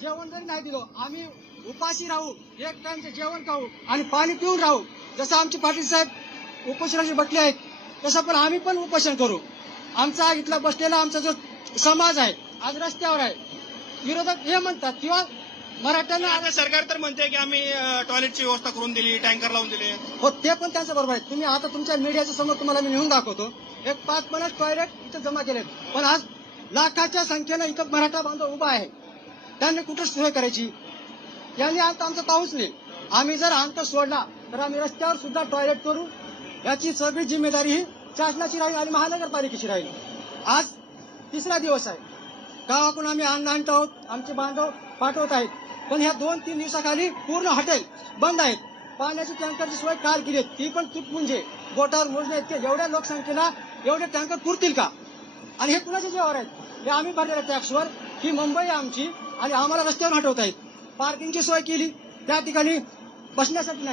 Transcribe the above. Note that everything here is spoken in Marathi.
जेवण जरी नाही दिलं आम्ही उपाशी राहू, एक टाइमचे जेवण खाऊ आणि पाणी पिऊन राहू. जसं आमचे पाटील साहेब उपोषणाशी बसले आहेत तसं पण आम्ही पण उपोषण करू. आमचा इथला बसलेला आमचा जो समाज आहे आज रस्त्यावर आहे. विरोधक हे म्हणतात किंवा मराठ्यांना आता सरकार तर म्हणते की आम्ही टॉयलेटची व्यवस्था करून दिली, टँकर लावून दिले. हो ते पण त्यांचं बरोबर आहे. तुम्ही आता तुमच्या मीडियाच्या समोर तुम्हाला मी नेऊन दाखवतो. एक 5-50 टॉयलेट इथं जमा केलेत, पण आज लाखाच्या संख्येनं इथं मराठा बांधव उभा आहे. त्यांनी कुठं सोय करायची? यांनी आता आमचा पाऊस नाही. आम्ही जर अंत सोडला तर आम्ही रस्त्यावर सुद्धा टॉयलेट करू. याची सगळी जिम्मेदारी ही शासनाची राहील आणि महानगरपालिकेची राहील. आज 3रा दिवस आहे. गावाकडून आम्ही अन्न आणत आहोत, आमचे बांधव पाठवत आहेत, पण ह्या 2-3 दिवसाखाली पूर्ण हॉटेल बंद आहेत. पाण्याची टँकरची सोय काल केली, ती पण तुटपुंजे बोटावर मोजणे इतके. एवढ्या लोकसंख्येला एवढे टँकर पुरतील का? आणि हे कुणाचे जेव्हा आहेत? हे आम्ही भरलेल्या टॅक्सवर. ही मुंबई आहे आमची आणि आम्हाला रस्त्यावर हटवत आहेत. पार्किंगची सोय केली, त्या ठिकाणी बसण्यासाठी नाही.